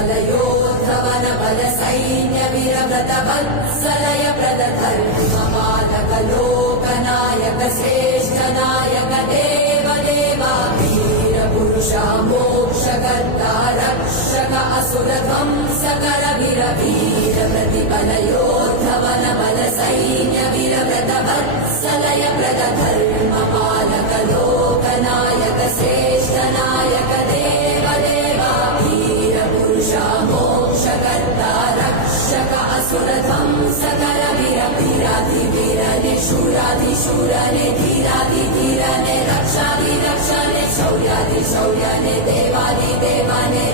प्रतिबलयोद्धवन बल सैन्य वीरव्रत वत्सलय प्रदधर्मपालक लोकनायक श्रेष्ठ नायक देव देवा वीर पुरुष मोक्षकर्ता रक्षक असुर ध्वंसकर वीर वीर प्रतिबलयोद्धवन बल सैन्य वीरव्रत वत्सलय प्रदधर्मपालक लोकनायक श्रेष्ठ नायक देव देवा वीर पुरुष मोक्षकर्ता रक्षक असुर ध्वंसकर वीर वीराधिवीरने शूराधिशूरने धीराधिधीरने रक्षाधिरक्षणे शौर्याधिशौर्यने देवाधिदेवाने